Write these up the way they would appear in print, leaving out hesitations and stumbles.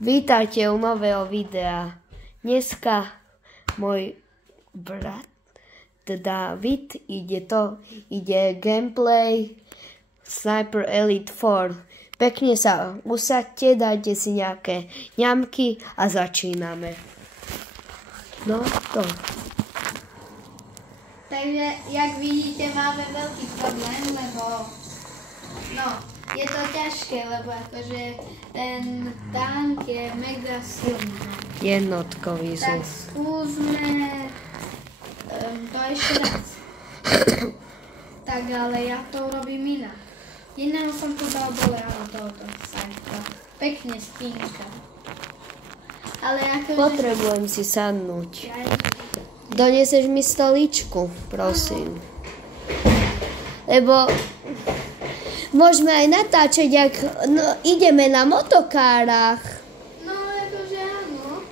Vítajte u nového videa. Dneska môj brat David ide gameplay Sniper Elite 4. Pekne sa usaďte, dajte si nejaké ňamky a začíname. No to. Takže, jak vidíte, máme veľký problém, lebo je to ťažké, lebo akože ten tank je mega silný. Jednotkový Tak zús. skúsme to ešte raz. Tak ale ja to urobím inak. Jedného som tu dal dole, ale tohoto sajta. Pekne stínka. Ale akože... Potrebujem si sadnúť. Donieseš mi stoličku, prosím. Lebo môžeme aj natáčať, ak ideme na motokárach. No, akože áno.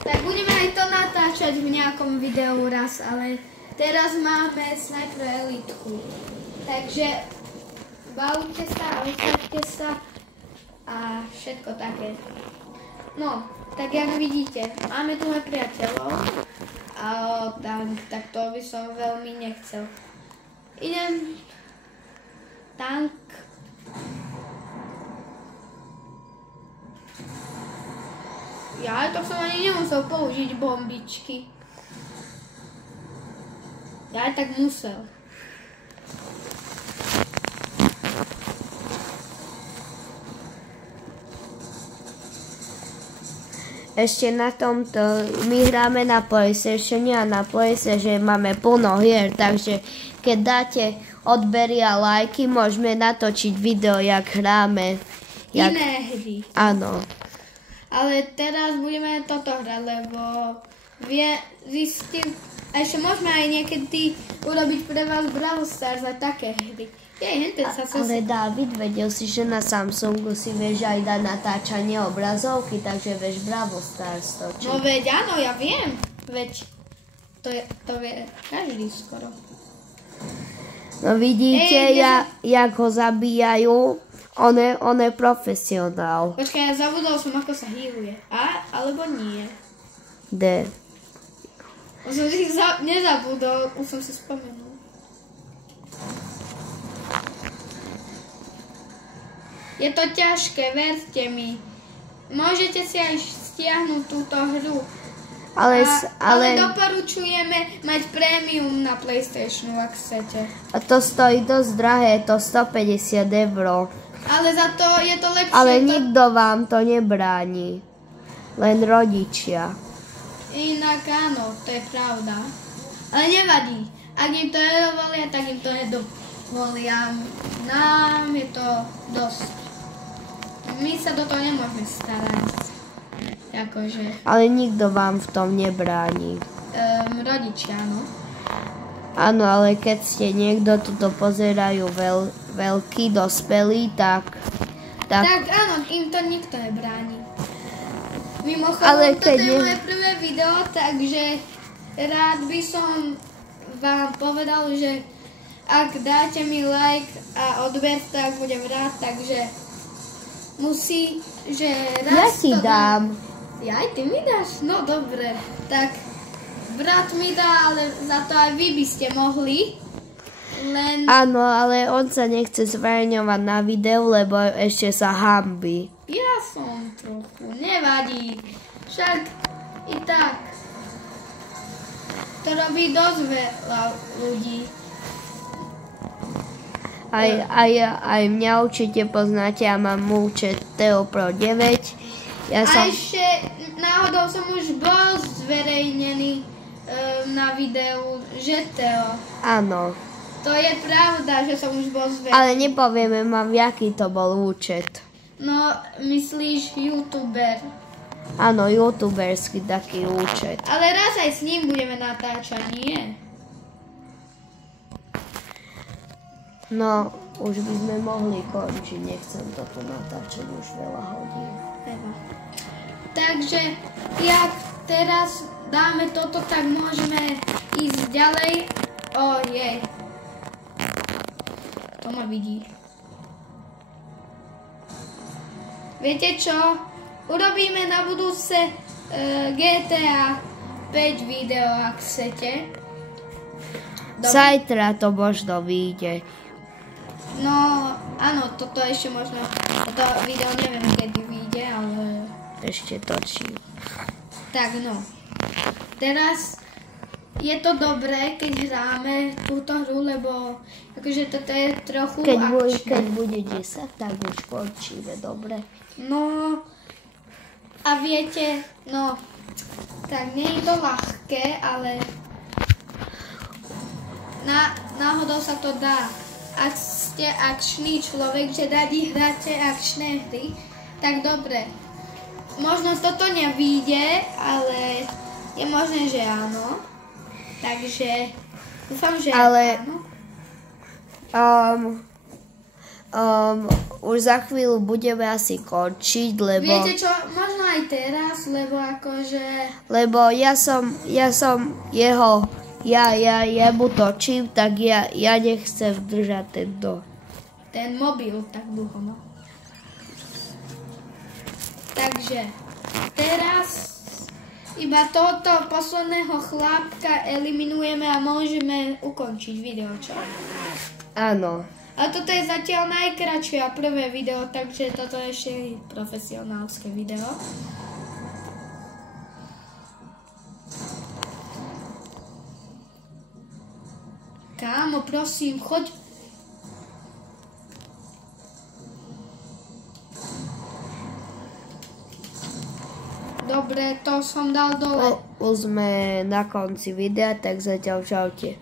Tak budeme aj to natáčať v nejakom videu raz, ale teraz máme Sniper Elitku. Takže bavte sa, usaďte sa a všetko také. No, tak jak vidíte, máme tu nepriateľov a tak to by som veľmi nechcel. Idem tank. Ja to som ani nemusel použiť bombičky. Ja tak musel. Ešte na tomto, my hráme na PlayStation a na PlayStation máme plno hier, takže keď dáte odbery a lajky, môžeme natočiť video, jak hráme. Iné hry. Áno. Ale teraz budeme toto hrať, lebo zistím, a ešte môžeme aj niekedy urobiť pre vás Brawl Stars a také hry. Ale David, vedel si, že na Samsungu si vieš aj dať natáčanie obrazovky, takže vieš Brawl Stars točiť. No veď áno, ja viem. Veď to vie každý skoro. No vidíte, jak ho zabíjajú. On je profesionál. Počkaj, ja zabudol som, ako sa healuje. Alebo nie. D. Už som si nezabudol, už som si spomenul. Je to ťažké, verte mi. Môžete si aj stiahnuť túto hru. Ale doporučujeme mať prémium na PlayStationu, ak chcete. A to stojí dosť drahé, to 150 €. Ale za to je to lepšie. Ale nikto vám to nebráni. Len rodičia. Inak áno, to je pravda. Ale nevadí. Ak im to nedovolia, tak im to nedovolia. Nám je to dosť. My sa do toho nemôžeme starať. Akože. Ale nikto vám v tom nebráni. Rodičia, áno. Áno, ale keď ste niekto tuto pozerajú veľký, dospelý, tak... Tak áno, im to nikto nebráni. Mimochodom, toto je moje prvé video, takže rád by som vám povedal, že ak dáte mi like a odber, tak budem rád, takže že raz ja ti dám. Ja aj ty mi dáš? No dobre, tak brat mi dá, ale za to aj vy by ste mohli. Áno, ale on sa nechce zverejňovať na videu, lebo ešte sa hanbí. Ja som trochu, nevadí. Však i tak. To robí dosť veľa ľudí. Aj mňa určite poznáte, ja mám účet Teo Pro 9. A ešte náhodou som už bol zverejnený na videu, že Teo. Áno. To je pravda, že som už bol zverejnený. Ale nepovieme vám, jaký to bol účet. No, myslíš YouTuber. Áno, youtuberský taký účet. Ale raz aj s ním budeme natáčať, nie? No, už by sme mohli končiť, nechcem toto natáčať už veľa hodín. Takže, jak teraz dáme toto, tak môžeme ísť ďalej. Jej. To ma vidí. Viete čo? Urobíme na budúce GTA 5 video, ak chcete. Zajtra to možno vyjde. No, áno, toto ešte možno, toto video neviem, kedy vyjde, ale... Ešte točím. Tak no, teraz je to dobré, keď hráme túto hru, lebo akože toto je trochu akčné. Keď bude 10, tak už končíme, dobre. No, a viete, no, tak nie je to ľahké, ale náhodou sa to dá. Ak ste akčný človek, že radi hráte akčné hry, tak dobre. Možno toto nevyjde, ale je možné, že áno. Takže dúfam, že áno. Už za chvíľu budeme asi končiť, lebo... Viete čo, možno aj teraz, lebo akože... Lebo ja som jeho... Ja mu točím, tak ja nechcem držať ten mobil tak dlho, no. Takže teraz iba tohoto posledného chlapka eliminujeme a môžeme ukončiť video, čo? Áno. A toto je zatiaľ najkratšie a prvé video, takže toto je ešte profesionálske video. Kámo, prosím, choď. Dobre, to som dal dole. Už sme na konci videa, tak zatiaľ čaute.